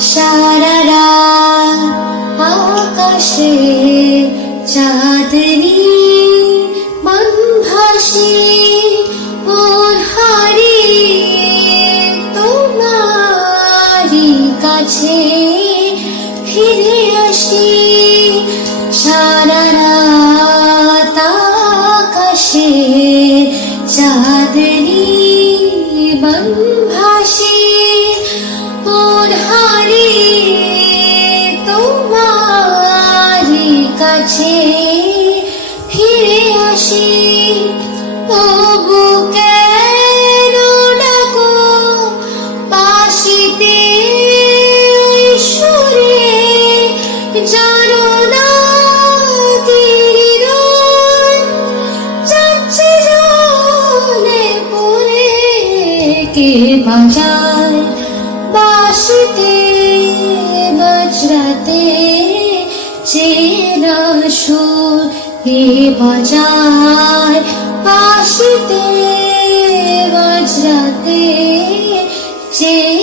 সারা রাত আকাশে চাঁদনি বানভাসি ওর হারিয়ে তোমারি কাছে ফিরে আসি। সারা রাত আকাশে চাঁদনি বানভাসি ওর হারিয়ে তোমারি কাছে ফিরে আসি। ও বুকের ডাকো বাঁশিতে ওই সুরে, জানো না হৃদয় যাচ্ছে জলে পড়ে। কে বাজায় বাঁশিতে বজরাতে চেনা সুর, কে বাজায় বাঁশিতে বজরাতে চেনা